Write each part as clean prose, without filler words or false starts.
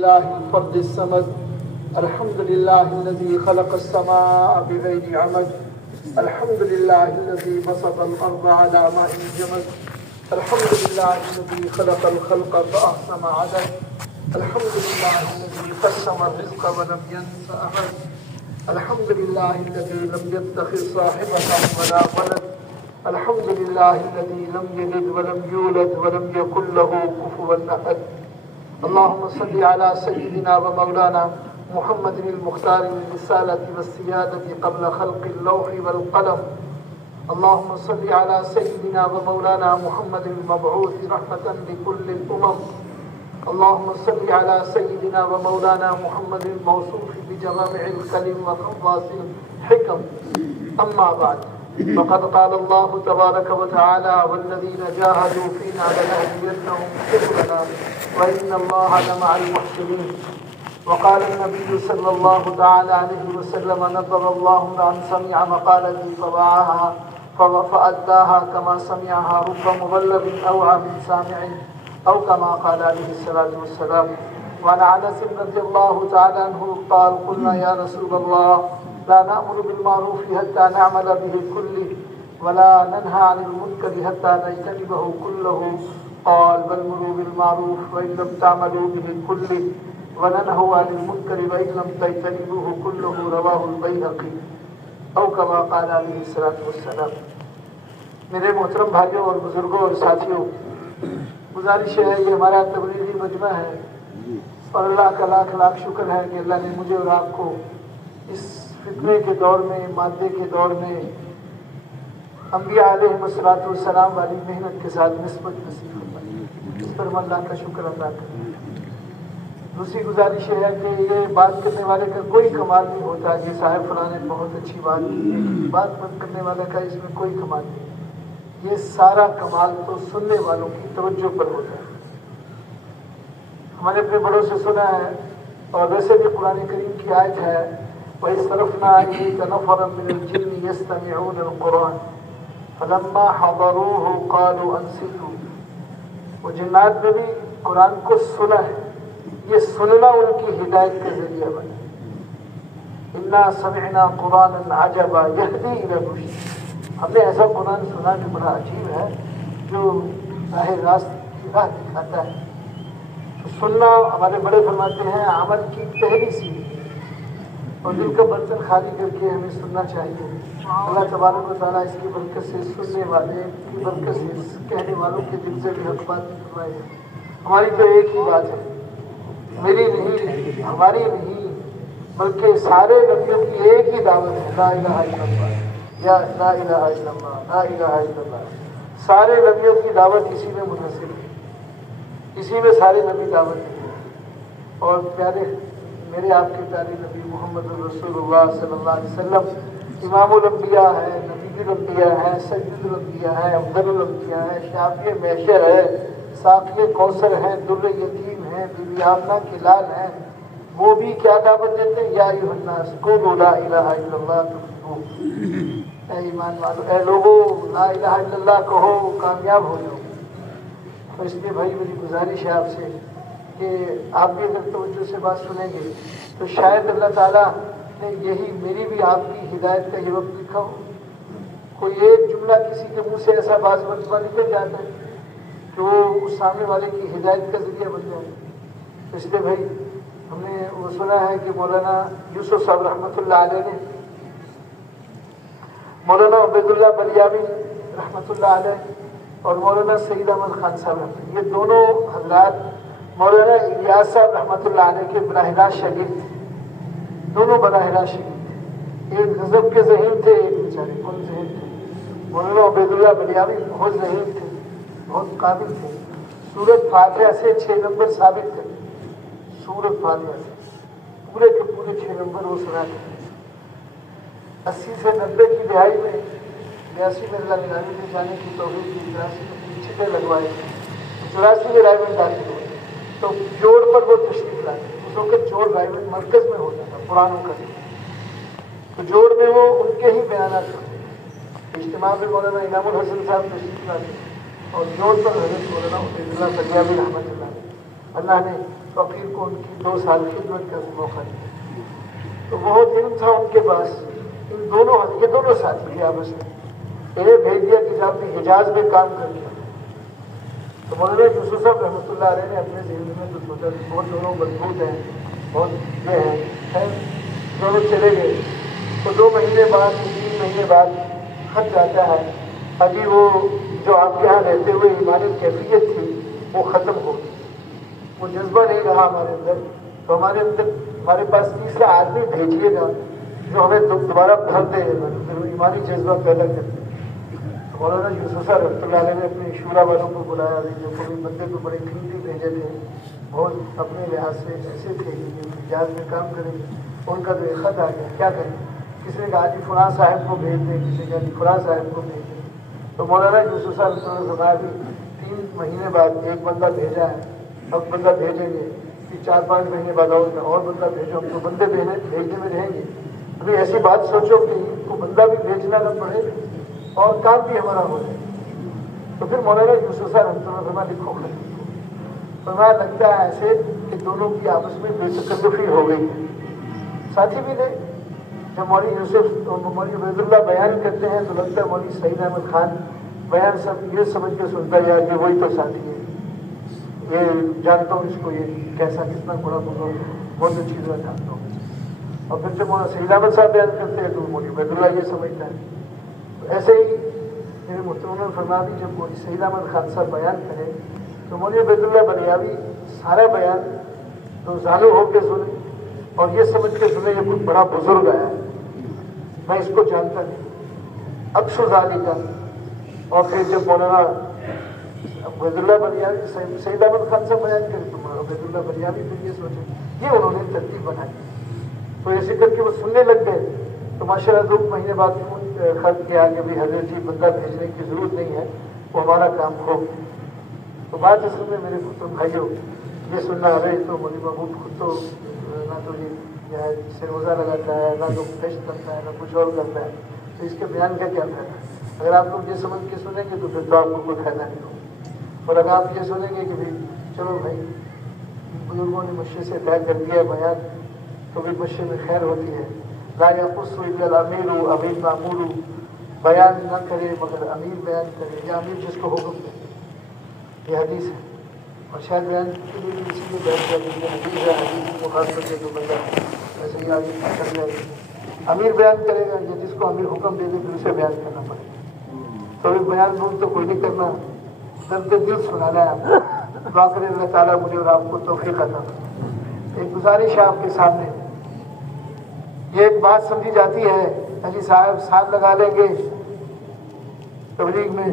الله الفرد الصمد الحمد لله الذي خلق السماء بغير عمد الحمد لله الذي بسط الأرض على ماء جمد الحمد لله الذي خلق الخلق فأحسن عدد الحمد لله الذي قسم الرزق ولم ينس أحد الحمد لله الذي لم يتخذ صاحبة ولا ولد الحمد لله الذي لم يلد ولم يولد ولم يكن له كفوا أحد اللهم صل على سيدنا ومولانا محمد المختار للرسالة والسيادة قبل خلق اللوح والقلم اللهم صل على سيدنا ومولانا محمد المبعوث رحمة لكل الأمم اللهم صل على سيدنا ومولانا محمد الموصوف بجوامع الكلم وخواص الحكم أما بعد فقد قال الله تبارك وتعالى والذين جاهدوا فينا لنهدينهم سبلنا وإن الله لمع المحسنين وقال النبي صلى الله تعالى عليه وسلم نظر الله عن سمع مقالتي فوعاها فأداها كما سمعها رب مبلغ أوعى من سامع أو كما قال عليه الصلاة والسلام وعن أنس رضي الله تعالى عنه قال قلنا يا رسول الله لا نأمر بالمعروف حتى نعمل به كله ولا ننهى عن المنكر حتى نجتنبه كله قال بل مروا بالمعروف وإن لم تعملوا به كله وننهوا عن المنكر وإن لم تجتنبوه كله رواه البيهقي أو كما قال عليه الصلاة والسلام. میرے محترم بھائیوں اور بزرگوں اور ساتھیوں، گزارش ہے یہ ہمارا تبلیغی مجمع ہے اور اللہ کا لاکھ لاکھ شکر ہے کہ اللہ نے مجھے اور آپ کو اس فتنے کے دور میں، مادے کے دور میں انبیاء علیہ السلام والی محنت کے ساتھ نسبت نصیب فرمائی. اس پر ہم اللہ کا شکر ادا کریں. دوسری گزارش یہ ہے کہ یہ بات کرنے والے کا کوئی کمال نہیں ہوتا کہ صاحب فلاں نے بہت اچھی بات کی، بات کرنے والے کا اس میں کوئی کمال نہیں. یہ سارا کمال تو سننے والوں کی توجہ پر ہوتا ہے. ہمارے اپنے بڑوں سے سنا ہے اور ویسے بھی قرآن کریم کی آیت ہے وَإِصْرَفْنَا إِلَيْكَ نَفَرًا مِنَ الْجِنِّ يَسْتَمِعُونَ الْقُرْآنَ فَلَمَّا حَضَرُوهُ قَالُوا أَنصِتُوا. وہ جنات نے بھی قرآن کو سنا ہے. یہ سننا ان کی ہدایت کا ذریعہ بنا. اِنَّا سَمِعْنَا قُرْآنًا عَجَبًا يَهْدِي إِلَى الرُّشْدِ. ہم نے ایسا قرآن سنا جو بڑا عجیب ہے، جو راہ راست کی راہ دکھاتا ہے. سننا ہمارے بڑے فرماتے ہیں عمل کی پہلی سیڑھی اور دل کا برتن خالی کر کے ہمیں سننا چاہیے. اللہ تبارک و تعالیٰ اس کی برکت سے سننے والے کی برکت سے کہنے والوں کے دل سے بھی حق بات فرمائے. ہماری تو ایک ہی بات ہے، میری نہیں، ہماری نہیں، بلکہ سارے نبیوں کی ایک ہی دعوت ہے، لا الہ الا اللہ یا لا الہ الا اللہ لا الہ الا اللہ. سارے نبیوں کی دعوت اسی میں منحصر ہے، اسی میں سارے نبی دعوت ہیں. اور پیارے میرے آپ کے پیارے نبی محمد رسول اللہ صلی اللہ علیہ وسلم امام الانبیاء ہے، نبی الانبیاء ہے، سید الانبیاء ہے، افضل الانبیاء ہے، شافی محشر ہے، ساقی کوثر ہیں، در یتیم ہیں، بی بی آمنہ کے لال ہیں. وہ بھی کیا دعوت دیتے ہیں؟ یا ایھا الناس قولوا لا الہ الا اللہ تفلحوا. اے ایمان والو، اے لوگو لا الہ الا اللہ کہو، کامیاب ہو جاؤ. تو اس لیے بھائی میری گزارش ہے آپ سے کہ آپ بھی اگر توجہ سے بات سنیں گے تو شاید اللہ تعالیٰ نے یہی میری بھی آپ کی ہدایت کا یہ وقت لکھا ہو. کوئی ایک جملہ کسی کے منہ سے ایسا بعض مرتبہ نکل جاتا ہے کہ وہ اس سامنے والے کی ہدایت کا ذریعہ بن جائے. اس لیے بھائی ہم نے وہ سنا ہے کہ مولانا یوسف صاحب رحمۃ اللہ علیہ نے مولانا عبید اللہ بلیاوی رحمۃ اللہ علیہ اور مولانا سعید احمد خان صاحب یہ دونوں حضرات مولانا الیاس صاحب رحمۃ اللہ علیہ کے براہ راست شاگرد تھے. دونوں براہ راست شاگرد تھے. ایک غضب کے ذہین تھے، ایک بیچارے کون ذہین تھے. مولانا عبید اللہ بلیاوی بہت ذہین تھے، بہت قابل تھے. سورت فاتحہ سے 6 نمبر ثابت تھے. سورت فاتحہ سے پورے کے پورے 6 نمبر وہ سناتے تھے. 80 سے 90 کی دہائی میں 82 میں اللہ نگرانی میں جانے کی توفیق کی، 83 میں چھٹے لگوائے، 84 میں رائے بند داخل ہوئے تو جوڑ پر وہ تشریف لائے. اس وقت جوڑ رائے بند مرکز میں ہوتا تھا پرانوں کا. تو جوڑ میں وہ ان کے ہی بیانات کرتے تھے. اجتماع میں مولانا انعام الحسن صاحب تشریف لاتے اور جوڑ پر حضرت مولانا عبید اللہ بلیاوی رحمۃ اللہ علیہ. اللہ نے فقیر کو ان کی 2 سال خدمت کا بھی موقع دیا. تو بہت علم تھا ان کے پاس. یہ دونوں ساتھی تھے آپس میں. انہیں بھیج دیا کہ جب بھی حجاز میں کام کر لیا. تو مولانا یوسف صاحب رحمۃ اللہ علیہ نے اپنے ذہن میں تو سوچا کہ بہت دونوں مضبوط ہیں, بہت یہ ہیں, دونوں چلے گئے. تو 2 مہینے بعد 3 مہینے بعد خط جاتا ہے, ابھی وہ جو آپ کے یہاں رہتے ہوئے ہماری کیفیت تھی وہ ختم ہو گئی, وہ جذبہ نہیں رہا ہمارے اندر. تو ہمارے پاس تیسرا آدمی بھیجیے گا جو ہمیں دوبارہ بھر دے, ایمانی جذبہ پیدا کر دے. مولانا یوسف صاحب رحمۃ اللہ علیہ نے اپنے شورا والوں کو بلایا, جو کوئی بندے تو بڑے قیمتی بھیجے تھے, بہت اپنے لحاظ سے ایسے تھے کہ حجاز میں کام کریں. ان کا جو ایک خط آ گیا, کیا کریں, کسی نے کہا جی فلاں صاحب کو بھیج دیں, کسی نے کہا جی فلاں صاحب کو بھیج دیں. تو مولانا یوسف صاحب نے فرمایا کہ 3 مہینے بعد ایک بندہ بھیجا ہے, اب بندہ بھیجیں گے کہ 4-5 مہینے بعد اور بندہ بھیجو, ہم تو بندے بھیجنے میں رہیں گے. ابھی ایسی بات سوچو کہ ان کو بندہ بھی بھیجنا نہ پڑے اور کام بھی ہمارا ہو جائے. تو پھر مولانا یوسف صاحب رحمۃ اللہ فرمایا لکھو خط. فرمایا لگتا ہے ایسے کہ دونوں کی آپس میں بے تکلفی ہو گئی ہے. ساتھی بھی نہیں. جب مولوی یوسف اور مولوی عبید اللہ بیان کرتے ہیں تو لگتا ہے مولوی سعید احمد خان بیان سب یہ سمجھ کے سنتا ہے یار کہ وہی تو ساتھی ہے, یہ جانتا ہوں اس کو, یہ کیسا کتنا بڑا بزرگ, بہت اچھی طرح جانتا ہوں. اور پھر جب مولانا سعید احمد صاحب بیان کرتے ہیں تو مولوی عبید اللہ یہ سمجھتا ہے. تو ایسے ہی میرے محترم نے فرمایا بھی جب مولوی سعید احمد خان صاحب بیان کرے تو مولوی عبید اللہ بنیاوی سارا بیان تو ظالم ہو کے سنے اور یہ سمجھ کے سنے یہ کوئی بڑا بزرگ آیا ہے, میں اس کو جانتا نہیں, اکثر ظالی کا. اور پھر جب مولانا عبید اللہ بنیاوی سعید احمد خان صاحب بیان کرے تو مولانا عبید اللہ بنیاوی پھر یہ سوچے, یہ انہوں نے ترتیب بنائی. تو ایسے کر کے وہ سننے لگ گئے. تو ماشاء اللہ 2 مہینے بعد خط کیا کہ بھی حضرت جی بندہ بھیجنے کی ضرورت نہیں ہے, وہ ہمارا کام ہو. تو بات اصل میں میرے محترم بھائیوں یہ سننا ہے تو مولوی محبوب خود تو نہ تو یہ سے روزہ لگاتا ہے, نہ تو فیشت کرتا ہے, نہ کچھ اور کرتا ہے. تو اس کے بیان کا کیا فائدہ؟ اگر آپ لوگ یہ سمجھ کے سنیں گے تو پھر تو آپ کو کوئی فائدہ نہیں ہوگا. اور اگر آپ یہ سنیں گے کہ بھائی چلو بھائی بزرگوں نے مشے سے طے کر دیا بیان تو بھی مشے میں خیر ہوتی ہے. لا یقص الا الامیر, امیر معمول, بیان نہ کرے مگر امیر بیان کرے, یا امیر جس کو حکم دے. یہ حدیث ہے اور شاید بیان کے لیے اسی لیے بیان کیا کہ حدیث ہے, حدیث کی مخالفت ہے تو بندہ ایسے ہی آگے کر جائے. امیر بیان کرے گا, جس کو امیر حکم دے دے پھر اسے بیان کرنا پڑے گا. تو بیان تو کوئی نہیں کرنا, درد دل سنانا ہے آپ کو. دعا کرے اللہ تعالیٰ مجھے اور آپ کو توفیق عطا. ایک گزارش ہے آپ کے سامنے, یہ ایک بات سمجھی جاتی ہے حاجی صاحب ساتھ لگا لیں گے تبلیغ میں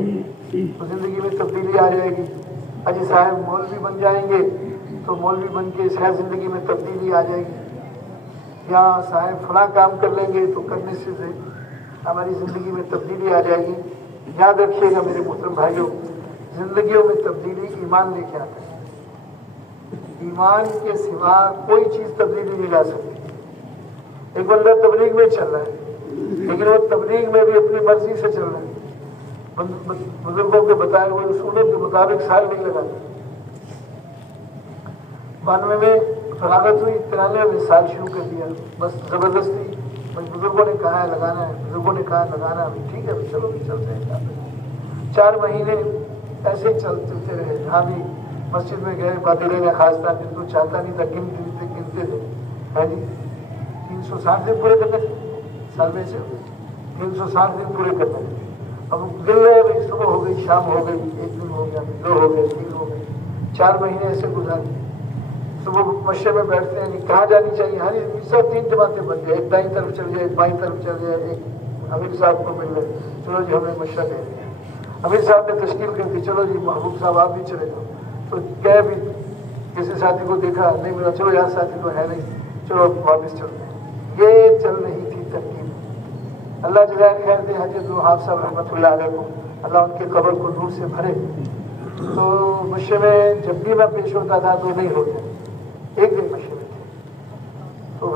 تو زندگی میں تبدیلی آ جائے گی. حاجی صاحب مولوی بن جائیں گے تو مولوی بن کے شاید زندگی میں تبدیلی آ جائے گی. یا صاحب فلاں کام کر لیں گے تو کرنے سے ہماری زندگی میں تبدیلی آ جائے گی. یاد رکھیے گا میرے محترم بھائیوں, زندگیوں میں تبدیلی ایمان لے کے آتا ہے. ایمان کے سوا کوئی چیز تبدیلی نہیں لا سکتی. ایک بندہ تبلیغ میں چل رہا ہے لیکن وہ تبلیغ میں بھی اپنی مرضی سے چل رہا ہے, بزرگوں کے بتائے ہوئے اصولوں کے مطابق سال نہیں لگاتے. 92 میں فراغت ہوئی, 93 میں سال شروع کر دیا بس زبردستی. بزرگوں نے کہا ہے لگانا ہے, بزرگوں نے کہا لگانا ہے, ٹھیک ہے چلو بھی چلتے ہیں. 4 مہینے ایسے چلتے رہے. جہاں بھی مسجد میں گئے باتیں رہنے خاص تھا, دن تو چاہتا نہیں تھا, گنتے تھے. ہے جی 360 دن پورے کرنے تھے سال میں سے, 360 دن پورے کرنے تھے. اب دل رہے بھائی, صبح ہو گئی, شام ہو گئی, 1 دن ہو گیا, 2 ہو گئے, 3 ہو گئے, 4 مہینے ایسے گزارے. صبح مشے میں بیٹھتے ہیں کہاں جانی چاہیے, ہاں سب 3 جماعتیں بن گئے, ایک دائیں طرف چل جائے, ایک بائیں طرف چل جائے, ایک امیر صاحب کو مل گئے, چلو جی ہم نے مشورہ دے دیا. امیر صاحب نے تشکیل کر دی, چلو جی محبوب صاحب آپ بھی چلے جاؤ. تو گئے بھی, کسی ساتھی کو دیکھا نہیں ملا, چلو یار ساتھی تو ہے نہیں, چلو واپس چلتے ہیں. یہ چل رہی تھی ترکیب. اللہ جزائے خیر دے حضرت الوہاب صاحب رحمۃ اللہ علیہ کو, اللہ ان کی قبر کو نور سے بھرے. تو مشے میں جب بھی میں پیش ہوتا تھا تو نہیں ہو گیا. ایک دن مشے میں تھے تو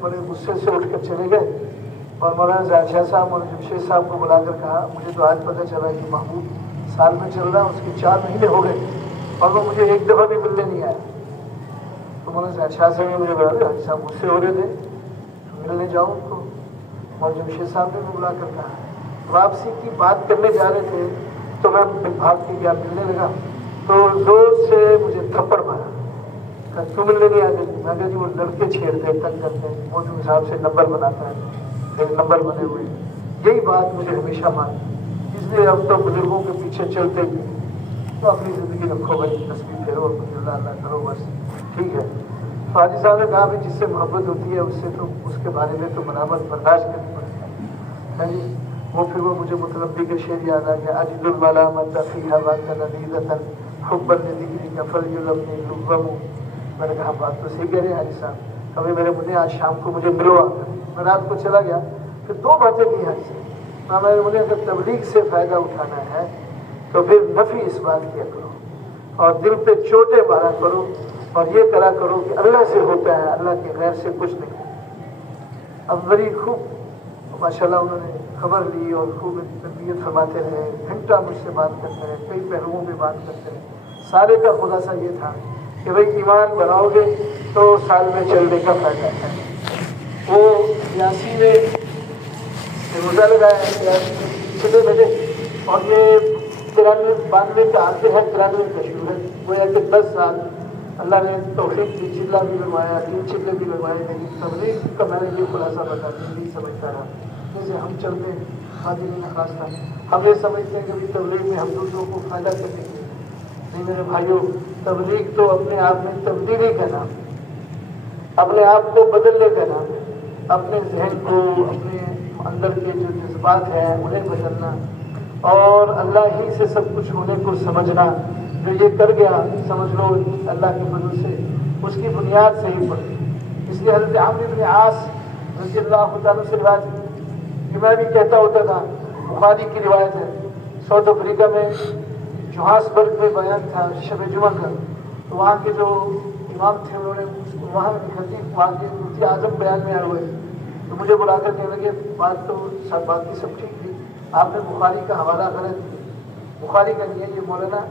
بڑے غصے سے اٹھ کر چلے گئے اور مولانا ظاہر شاہ صاحب اور جمشید صاحب کو بلا کر کہا مجھے تو آج پتہ چلا کہ محبوب سال میں چل رہا, اس کے 4 مہینے ہو گئے اور وہ مجھے ایک دفعہ بھی ملنے نہیں آیا. تو مولانا شاہ صاحب نے مجھے بتا حاجی صاحب غصے ہو رہے تھے، ملنے جاؤ ان کو، اور جمشید صاحب نے بلا کر کہا واپسی کی بات کرنے جا رہے تھے تو میں بھاگ کے گیا، ملنے لگا تو زور سے مجھے تھپڑ مارا، کہا کیوں ملنے نہیں آتے؟ میں کہا جی وہ لڑکے چھیڑتے تنگ کرتے ہیں، وہ جو حساب سے نمبر بناتا ہے، پھر نمبر بنے ہوئے، یہی بات مجھے ہمیشہ مانی، اس لیے اب تو بزرگوں کے پیچھے چلتے ہی تو اپنی زندگی رکھو بھائی، تصویر پھیرو، اللہ اللہ کرو، بس ٹھیک ہے۔ تو حاجی صاحب نے کہا جس سے محبت ہوتی ہے اس سے تو اس کے بارے میں تو ملامت برداشت کرنی پڑتی ہے جی۔ وہ پھر وہ مجھے متنبی کا شعر یاد آ گیا، اجد الملامت فیھا وانت ندیدۃ حبا لذکرک فلیلمنی لبم۔ میں نے کہا بات تو صحیح کہہ رہے ہیں حاجی صاحب، کبھی میرے منہ آج شام کو مجھے ملوا، میں رات کو چلا گیا، پھر دو باتیں کی حاجی صاحب، میں نے اگر تبلیغ سے فائدہ اٹھانا ہے تو پھر نفی اس بات کیا کرو اور دل پہ چوٹیں مارا کرو اور یہ کرا کرو کہ اللہ سے ہوتا ہے، اللہ کے غیر سے کچھ نہیں۔ اب بڑی خوب ماشاءاللہ انہوں نے خبر لی اور خوب تربیت فرماتے رہے، گھنٹہ مجھ سے بات کرتے رہے، کئی پہلوؤں پہ بات کرتے رہے۔ سارے کا خلاصہ یہ تھا کہ بھائی ایمان بناؤ گے تو سال میں چلنے کا فائدہ ہے۔ وہ 82 میں روزہ لگایا، 83 بجے، اور یہ 92 کا آتے ہیں، 93 کا شروع ہے، وہ ہے کہ 10 سال اللہ نے توفیق دی، چلہ بھی لگوایا، 3 چلے بھی لگوائے۔ میری تبلیغ کا میں نے یہ خلاصہ بتا دیا، نہیں سمجھتا رہا جیسے ہم چلتے ہیں خادم خاص تھا، ہم یہ سمجھتے ہیں کہ تبلیغ میں ہم دوسروں کو فائدہ کرنے کے لیے، نہیں میرے بھائیوں، تبلیغ تو اپنے آپ میں تبدیلی کا نام، اپنے آپ کو بدلنے کا نام، اپنے ذہن کو، اپنے اندر کے جو جذبات ہیں انہیں بدلنا اور اللہ ہی سے سب کچھ ہونے کو سمجھنا۔ جو یہ کر گیا سمجھ لو اللہ کے فضل سے اس کی بنیاد صحیح پڑی۔ اس لیے حضرت عمرو بن عاص رضی اللہ تعالیٰ سے روایت ہے کہ میں بھی کہتا ہوتا تھا، بخاری کی روایت ہے، ساؤتھ افریقہ میں جوہانسبرگ میں بیان تھا شب جمعہ کا، تو وہاں کے جو امام تھے انہوں نے وہاں خطیب وہاں کے مفتی اعظم بیان میں آئے ہوئے، تو مجھے بلا کر کہنے لگے بات تو سب بات کی سب ٹھیک تھی، آپ نے بخاری کا حوالہ غلط دیا۔ بخاری کا نہیں ہے، یہ مولانا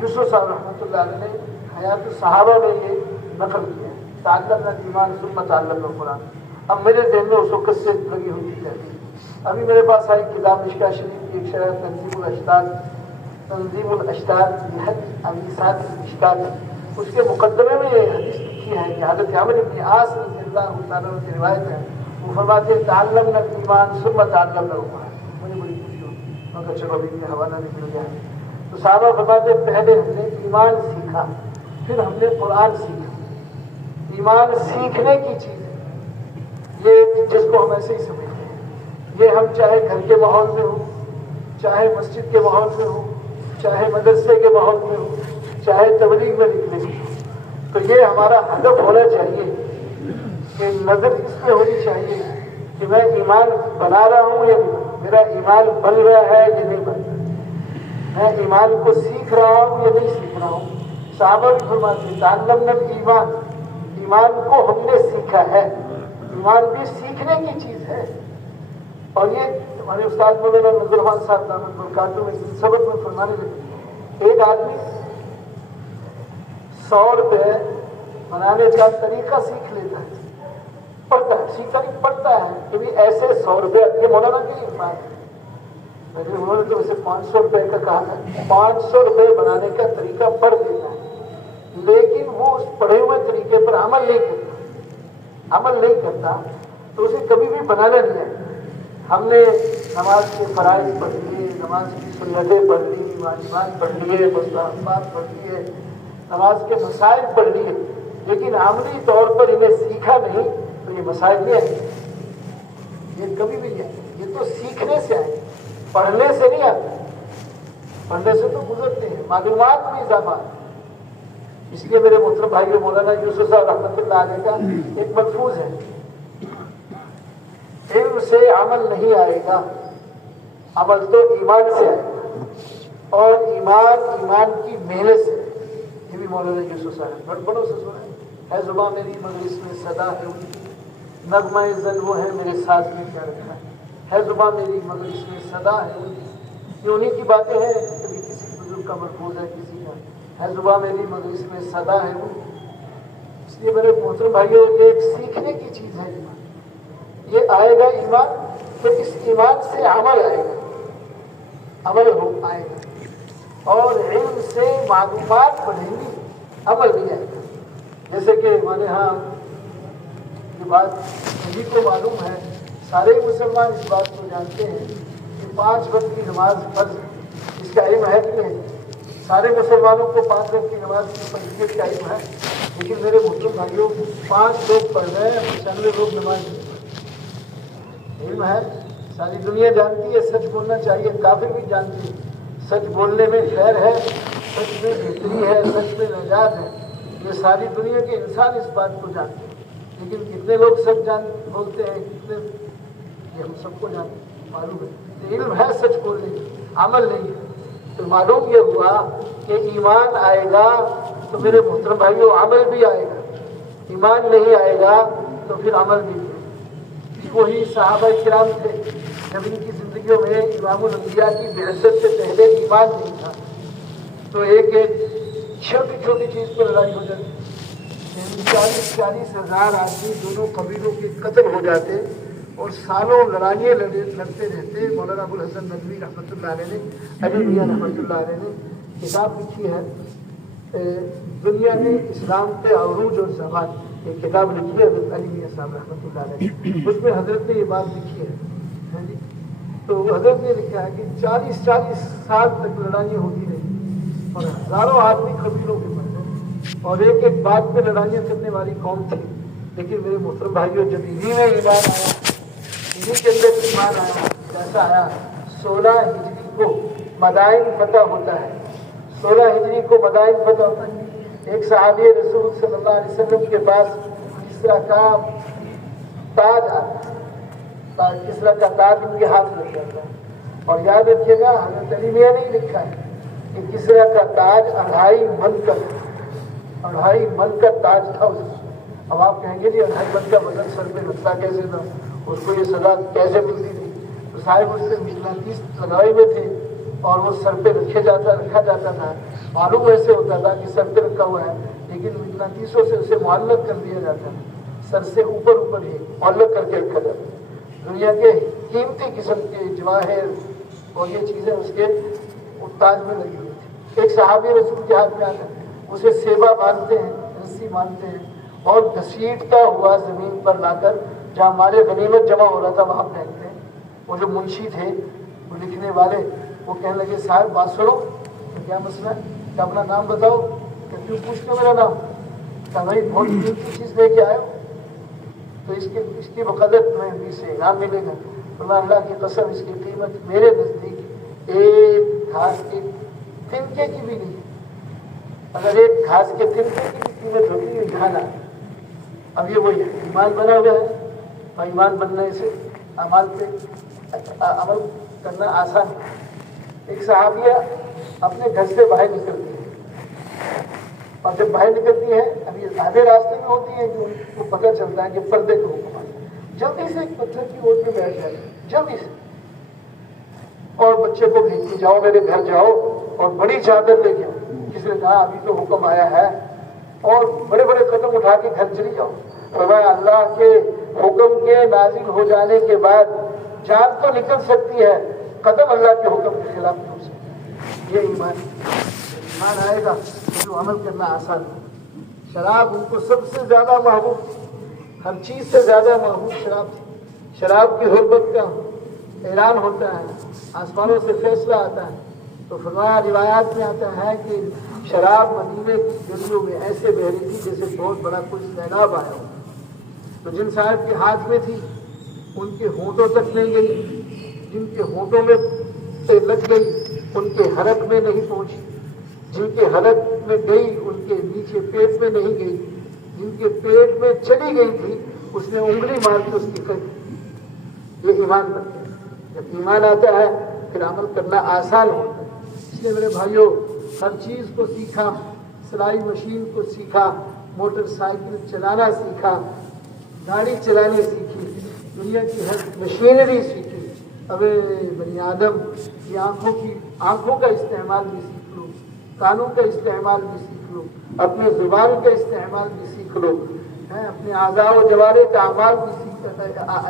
یوسف صاحب رحمۃ اللہ علیہ نے حیات الصحابہ میں یہ نقل کیا ہے، تعلمنا الایمان ثم تعلمنا القرآن۔ اب میرے ذہن میں اس وقت سے لگی ہوئی تھی، ابھی میرے پاس آئی کتاب مشکاۃ شریف کی ایک شرح تنظیم الاشتار حدیثات مشکاۃ، اس کے مقدمے میں یہ حدیث لکھی ہے کہ حضرت عمرو بن عاص رضی اللہ تعالیٰ عنہ کی روایت ہے، وہ فرماتے ہیں تعلمنا الایمان ثم تعلمنا القرآن۔ مجھے بڑی خوشی ہوئی، میں کہا چلو ابھی یہ حوالہ نکل گیا ہے۔ تو صحابہ فرماتے ہیں پہلے ہم نے ایمان سیکھا، پھر ہم نے قرآن سیکھا۔ ایمان سیکھنے کی چیز ہے، یہ جس کو ہم ایسے ہی سمجھتے ہیں، یہ ہم چاہے گھر کے ماحول میں ہو، چاہے مسجد کے ماحول میں ہو، چاہے مدرسے کے ماحول میں ہو، چاہے تبلیغ میں نکلے ہو، تو یہ ہمارا ہدف ہونا چاہیے کہ نظر اس پہ ہونی چاہیے کہ میں ایمان بنا رہا ہوں یا نہیں، میرا ایمان بن رہا ہے یا نہیں بن رہا، میں ایمان کو سیکھ رہا ہوں یا نہیں سیکھ رہا ہوں۔ صحابہ بھی فرماتے ہیں تعلمنا الایمان، ایمان کو ہم نے سیکھا ہے، ایمان بھی سیکھنے کی چیز ہے۔ اور یہ ہمارے استاد مولانا نذر خان صاحب دامت برکاتہ میں سبق میں فرمانے لگے، ایک آدمی 100 روپے بنانے کا طریقہ سیکھ لیتا ہے، پڑھتا ہے، سیکھتا نہیں پڑھتا ہے کہ بھی ایسے 100 روپے یہ مولانا کی بات ہے، انہوں نے تو اسے 500 روپے کا کہا ہے، 500 روپے بنانے کا طریقہ پڑھ لیتا ہے، لیکن وہ اس پڑھے ہوئے طریقے پر عمل نہیں کرتا تو اسے کبھی بھی بنانا نہیں ہے۔ ہم نے نماز کے فرائض پڑھ لیے، نماز کی سنتیں پڑھ لی، واجبات پڑھ لیے، مستحبات پڑھ لیے، نماز کے مسائل پڑھ لیے، لیکن عملی طور پر انہیں سیکھا نہیں تو یہ مسائل نہیں آئے، یہ کبھی بھی نہیں آئے، یہ تو سیکھنے سے آئے، پڑھنے سے نہیں آتے، پڑھنے سے تو گزرتے ہیں، معلومات میں اضافہ۔ اس لیے میرے محترم بھائی مولانا یوسف صاحب رحمۃ اللہ علیہ کا ایک ملفوظ ہے، علم سے عمل نہیں آئے گا، عمل تو ایمان سے آئے گا، اور ایمان کی محنت سے۔ یہ بھی مولانا یوسف صاحب بڑوں سے سنا ہے، زباں میری مجلس میں صدا ہے ان کی، نغمہ زن وہ ہے میرے ساتھ میں کیا رکھا ہے زباں میری مجلس میں صدا ہے ان کی۔ یہ انہیں کی باتیں ہیں، کبھی کسی بزرگ کا ملفوظ ہے، کسی کا ہے زباں میری مجلس میں صدا ہے ان کی، اس لیے میرے محترم بھائیوں یہ ایک سیکھنے کی چیز ہے ایمان. یہ آئے گا ایمان تو اس ایمان سے عمل آئے گا, عمل آئے گا, اور علم سے معلومات بڑھیں گی, عمل بھی آئے گا. جیسے کہ ہمارے ہاں یہ بات سبھی کو معلوم ہے, سارے مسلمان اس بات کو جانتے ہیں کہ 5 وقت کی نماز فرض, اس کا علم ہے کہ نہیں؟ سارے مسلمانوں کو 5 وقت کی نماز کی فرضیت کا علم ہے, لیکن میرے محترم بھائیوں 5 لوگ پڑھ رہے ہیں, 95 لوگ نماز نہیں پڑھ رہے. علم ہے, ساری دنیا جانتی ہے, سچ بولنا چاہیے, کافر بھی جانتی ہے, سچ بولنے میں خیر ہے, سچ میں بہتری ہے, سچ میں نجات ہے. یہ ساری دنیا کے انسان اس بات کو جانتے ہیں, لیکن کتنے لوگ سچ بولتے ہیں, کتنے, یہ ہم سب کو معلوم ہے. تو علم ہے سچ بولنے کی, عمل نہیں ہے. تو معلوم یہ ہوا کہ ایمان آئے گا تو میرے محترم بھائیوں عمل بھی آئے گا, ایمان نہیں آئے گا تو پھر عمل بھی نہیں. وہی صحابہ کرام تھے, جب ان کی زندگیوں میں امام الانبیاء کی بعثت سے پہلے ایمان نہیں تھا تو ایک چھوٹی چھوٹی چیز پر لڑائی ہو جاتی, 40,000 آدمی دونوں قبیلوں کے قتل ہو جاتے اور سالوں لڑائیاں لڑتے رہتے. مولانا ابو الحسن ندوی رحمۃ اللہ علیہ نے, علی میاں رحمۃ اللہ علیہ نے کتاب لکھی ہے دنیا میں اسلام پہ عروج اور زوال, ایک کتاب لکھی ہے حضرت علی میاں صاحب رحمۃ اللہ علیہ نے. اس میں حضرت نے یہ بات لکھی ہے جی, تو حضرت نے لکھا ہے کہ 40 سال تک لڑائیاں ہوتی رہی اور ہزاروں آدمی قبیلوں کے مر گئے اور ایک ایک بات پہ لڑائیاں کرنے والی قوم تھی. لیکن میرے محترم بھائیوں جب انہی میں ایمان آیا, انہی کے اندر ایمان آیا, جیسا آیا 16 ہجری کو مدائن فتح ہوتا ہے, 16 ہجری کو مدائن فتح ہوتا ہے. ایک صحابی رسول صلی اللہ علیہ وسلم کے پاس کسرا کا تاج آتا ہے, کسرا کا تاج ان کے ہاتھ لگ جاتا ہے. اور یاد رکھیے گا حضرت علی میاں نے لکھا ہے کہ کسرا کا تاج 2.5 من کا تاج تھا. اب آپ کہیں گے جی 2.5 من کا وزن سر پہ رکھتا کیسے تھا, اس کو یہ سزا کیسے ملتی تھی؟ تو صاحب اس سے مغناطیس لگائے ہوئے تھے اور وہ سر پہ رکھا جاتا تھا. معلوم ایسے ہوتا تھا کہ سر پہ رکھا ہوا ہے, لیکن مغناطیسوں سے اسے معلق کر دیا جاتا ہے, سر سے اوپر ہی معلق کر کے رکھا جاتا ہے. دنیا کے قیمتی قسم کے جواہر اور یہ چیزیں اس کے تاج میں لگی ہوئی تھی. ایک صحابی رسول کے ہاتھ میں آتا ہے, اسے سیبا باندھتے ہیں, رسی باندھتے ہیں اور گھسیٹتا ہوا زمین پر لا کر جہاں مال غنیمت جمع ہو رہا تھا وہاں پھینکتے ہیں. وہ جو منشی تھے, وہ لکھنے والے, وہ کہنے لگے صاحب بات سنو, تو کیا مسئلہ ہے, کہ اپنا نام بتاؤ. کہ کیوں پوچھتے میرا نام؟ کہ بھائی بہت قیمتی چیز لے کے آئے ہو تو اس کی بقدر تمہیں 20 سے انعام ملے گا. فرمایا اللہ کی قسم اس کی قیمت میرے نزدیک ایک گھاس کے تنکے کی بھی نہیں. اگر ایک گھاس کے تنکے کی بھی قیمت ہوتی ہے جانا. اب یہ وہی ایمان بنا ہوا ہے, اور ایمان بننے سے عمل کرنا آسان ہے. ایک صحابیہ اپنے گھر سے باہر نکلتی ہے اور جب باہر نکلتی ہے, اب یہ آدھے راستے میں ہوتی ہے کہ ان کو پتہ چلتا ہے کہ پردے کو حکم آتا ہے, جلدی سے ایک پتھر کی اوٹ میں بیٹھ جاتی ہے, جلدی سے, اور بچے کو بھیجتی جاؤ میرے گھر جاؤ اور بڑی چادر لے کے آؤ. کسی نے کہا ابھی تو حکم آیا ہے, اور بڑے بڑے قدم اٹھا کے گھر چلی جاؤ. فرمایا اللہ کے حکم کے نازل ہو جانے کے بعد جان تو نکل سکتی ہے, قدم اللہ کے حکم کے خلاف نہیں ہو سکتی. یہ ایمان آئے گا تو عمل کرنا آسان ہے. شراب ان کو سب سے زیادہ محبوب, ہر چیز سے زیادہ محبوب شراب تھی. شراب کی حرمت کا اعلان ہوتا ہے, آسمانوں سے فیصلہ آتا ہے. تو فرمایا روایات میں آتا ہے کہ شراب مدینے کی گلیوں میں ایسے بہ رہی تھی جیسے بہت بڑا کوئی سیلاب آیا ہو. تو جن صاحب کے ہاتھ میں تھی ان کے ہونٹوں تک نہیں گئی, جن کے ہونٹوں میں لگ گئی ان کے حلق میں نہیں پہنچی, جن کے حلق میں گئی ان کے نیچے پیٹ میں نہیں گئی, جن کے پیٹ میں چلی گئی تھی اس نے انگلی مار کے اس کی کر دی. یہ ایمان بنتا ہے. جب ایمان آتا ہے پھر عمل کرنا آسان ہوتا ہے. اس لیے میرے بھائیوں ہر چیز کو سیکھا, سلائی مشین کو سیکھا, موٹر سائیکل چلانا سیکھا, گاڑی چلانے سیکھی, دنیا کی ہر مشینری سیکھی. اب بنی آدم کی آنکھوں کا استعمال بھی سیکھ لو, کانوں کا استعمال بھی سیکھ لو, اپنے زبان کا استعمال بھی سیکھ لو, اپنے اعضاء و جوارے کا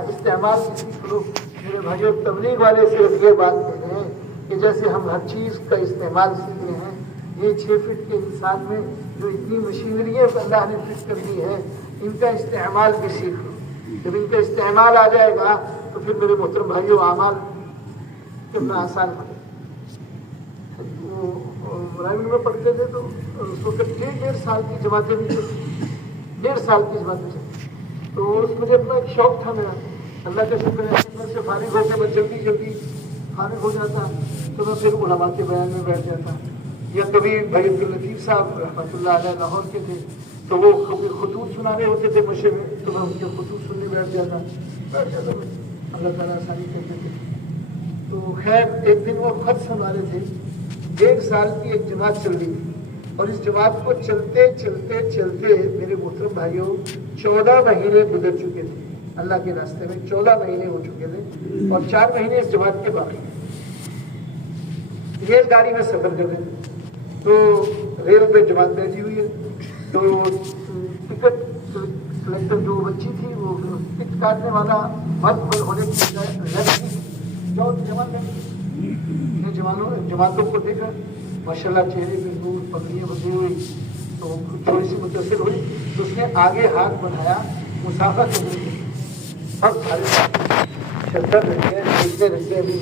استعمال کی سیکھ لو۔ میرے بھائیوں تبلیغ والے صرف یہ بات کہہ رہے ہیں کہ جیسے ہم ہر چیز کا استعمال سیکھے ہیں، یہ 6 فٹ کے انسان میں جو اتنی مشینری اللہ نے فٹ کر دی ہے، ان کا استعمال بھی سیکھ لو۔ جب ان کا استعمال آ جائے گا تو پھر میرے محترم بھائیوں اعمال کتنا آسان ہو جائے۔ رائمنڈ میں پڑھتے تھے تو اس وقت 1.5 سال کی جماعتیں بھی چلتی، 1.5 سال کی جماعتیں چلتی، تو اس مجھے اپنا ایک شوق تھا میرا، اللہ کا شکر ہے میں سے فارغ ہو کے میں جلدی فارغ ہو جاتا تو میں پھر علماء کے بیان میں بیٹھ جاتا، یا کبھی بھائی عبداللطیف صاحب رحمۃ اللہ علیہ لاہور کے تھے تو وہ خطوط سنانے ہوتے تھے مشے میں، تو میں ان کے خطوط سننے بیٹھ جاتا میں، اللہ تعالیٰ آسانی کرتے تھے۔ تو خیر ایک دن وہ خط سنبھالے تھے، 1 سال کی ایک جماعت چل رہی تھی، اور اس جماعت کو چلتے میرے محترم بھائیوں 14 مہینے گزر چکے تھے اللہ کے راستے میں، 14 مہینے ہو چکے تھے، اور 4 مہینے اس جماعت کے باقی تھے۔ ریل گاڑی میں سفر کر رہے تھے تو ریل پہ جماعت بیٹھی ہوئی ہے، تو ٹکٹ سلیکٹر جو بچی تھی وہ ٹکٹ کاٹنے والا مرد ہونے کی لڑکی جو جماعت نے جماعتوں کو دیکھا ماشاءاللہ چہرے پہ نور، پگڑیاں بندھی ہوئی، تو تھوڑی سی متاثر ہوئی، تو اس نے آگے ہاتھ بڑھایا مسافہ کرنے کے لیے۔ اب سارے شدت رہ گئے، دیکھنے رہ گئے، ابھی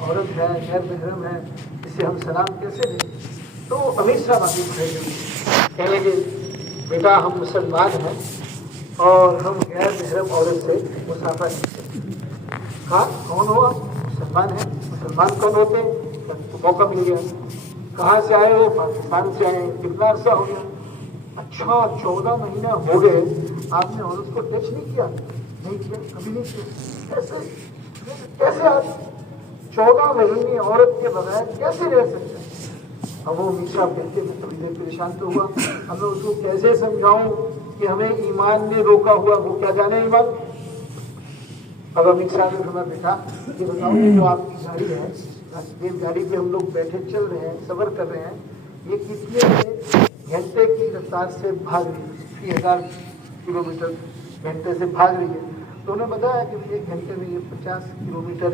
عورت ہے، غیر محرم ہے، اسے ہم سلام کیسے دیں؟ تو امیر صاحب آگے کھڑے ہوئے، کہنے لگے بیٹا ہم مسلمان ہیں اور ہم غیر محرم عورت سے مسافہ نہیں کرتے۔ کہا کون ہو آپ؟ مسلمان ہیں۔ مسلمان کون ہوتے ہیں؟ تو موقع مل گیا۔ کہاں سے آئے ہو؟ پاکستان سے آئے ہیں۔ کتنا عرصہ ہو گیا؟ اچھا 14 مہینہ ہو گئے، آپ نے عورت کو ٹچ نہیں کیا؟ نہیں کیا، کبھی نہیں کیا۔ کیسے آپ 14 مہینے عورت کے بغیر کیسے رہ سکتے ہیں؟ اب وہ امیر صاحب کہتے ہیں تھوڑی دیر پریشان تو ہوا، اب میں اس کو کیسے سمجھاؤں کہ ہمیں ایمان نے روکا ہوا، وہ کیا جانے ایمان۔ اب امیر صاحب نے فرمایا بیٹا یہ بتاؤ کہ جو آپ کی گاڑی ہے، ریل گاڑی پہ ہم لوگ بیٹھے چل رہے ہیں، سفر کر رہے ہیں، یہ کتنے گھنٹے کی رفتار سے بھاگ رہی ہے؟ 30,000 کلومیٹر گھنٹے سے بھاگ رہی ہے۔ تو انہوں نے بتایا کہ 1 گھنٹے میں یہ 50 کلومیٹر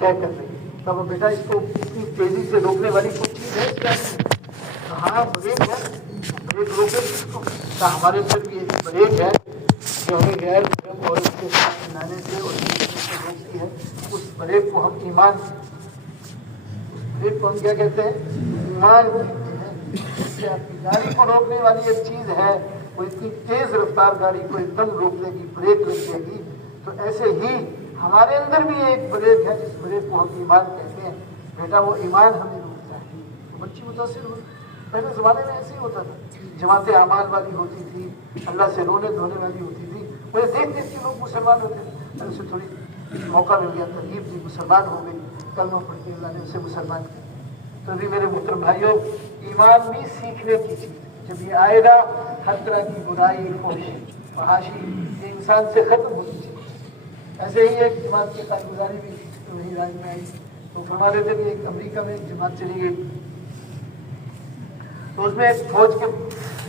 طے کر رہی ہے۔ تب بیٹا اس کو اتنی تیزی سے روکنے والی کوئی چیز ہے کیا؟ ہاں بریک ہے، بریک روکے اس کو۔ ہمارے اندر بھی ایک بریک ہے جو ہمیں غیر محرم اور اس کے ساتھ ملانے سے اور روکتی ہے، اس بریک کو ہم ایمان، اس بریک کو ہم کیا کہتے ہیں؟ ایمان کہتے ہیں۔ اس سے آپ کی گاڑی کو روکنے والی ایک چیز ہے، وہ اتنی تیز رفتار گاڑی کو ایک دم روک دے گی، بریک لگ دے گی۔ تو ایسے ہی ہمارے اندر بھی ایک بریک ہے جس بریک کو ہم ایمان کہتے ہیں۔ بیٹا وہ ایمان ہمیں روکتا ہے۔ تو بچی متاثر ہوئی۔ پہلے زمانے میں ایسے ہی ہوتا تھا، جماعتیں اعمال والی ہوتی تھی، اللہ سے رونے دھونے والی ہوتی تھی، مجھے دیکھ دیکھ کے لوگ مسلمان ہوتے تھے۔ اسے تھوڑی موقع مل گیا، ترغیب دی، مسلمان ہو گئی، کلمہ پڑھ کے اللہ نے اسے مسلمان کیا۔ تو بھی میرے محترم بھائیوں ایمان بھی سیکھنے کی چیز ہے۔ جب یہ آئے گا ہر طرح کی برائی، فحاشی یہ انسان سے ختم ہوتی چاہیے۔ ایسے ہی ایک جماعت کی کارگزاری بھی وہی رائے میں آئی، تو فرما رہے تھے کہ ایک امریکہ میں ایک جماعت چلی گئی، تو اس میں ایک فوج کے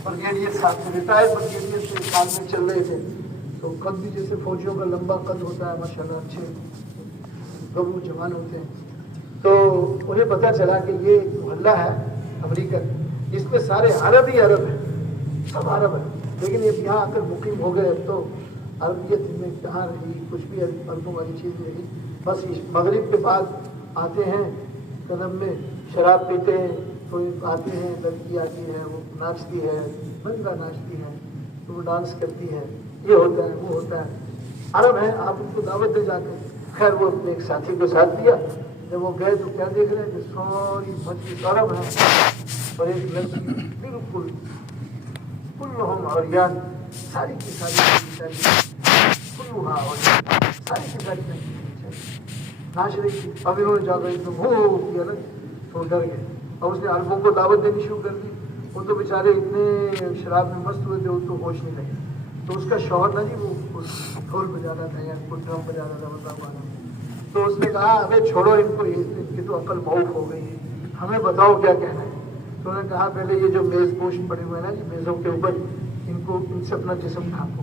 بریگیڈیئر صاحب تھے، ریٹائرڈ بریگیڈیئر سے ساتھ میں چل رہے تھے، تو قد بھی جیسے فوجیوں کا لمبا قد ہوتا ہے ماشاءاللہ، اچھے گبرو جوان ہوتے ہیں۔ تو انہیں پتہ چلا کہ یہ ایک محلہ ہے امریکہ، اس میں سارے عرب ہی عرب ہیں، سب عرب ہیں، لیکن یہ یہاں آ کر مقیم ہو گئے، اب تو عربیت میں کہاں رہی، کچھ بھی عربوں والی چیز نہیں رہی، بس مغرب کے بعد آتے ہیں قدم میں شراب پیتے ہیں، کوئی آتے ہیں، لڑکی آتی ہے وہ ناچتی ہے، بندہ ناچتی ہے، تو وہ ڈانس کرتی ہے، یہ ہوتا ہے وہ ہوتا ہے، عرب ہیں، آپ ان کو دعوت دے جاتے ہیں۔ خیر وہ اپنے ایک ساتھی کو ساتھ دیا، جب وہ گئے تو کیا دیکھ رہے ہیں کہ ساری مسجد عرب ہے، اور ایک لڑکی بالکل کلہم عریان، ساری کی ساری کلوہا اور ساری کی ساری ناچ رہی تھی۔ اب انہوں نے جا کر ایک دم ہو کیا نا، تو ڈر گئے، اور اس نے عربوں کو دعوت دینی شروع کر دی۔ وہ تو بیچارے اتنے شراب میں مست ہوئے تھے، ان کو ہوش نہیں لگے۔ تو اس کا شوہر نا جی وہ ڈھول بجا رہا تھا یا کوئی ڈرم بجا رہا تھا مطلب والا، تو اس نے کہا ابے چھوڑو ان کو، ان کی تو عقل معاف ہو گئی ہے، ہمیں بتاؤ کیا کہنا ہے۔ تو انہوں نے کہا پہلے یہ جو میز پوش پڑے ہوئے ہیں نا جی میزوں کے اوپر، ان سے اپنا جسم ڈھانپو،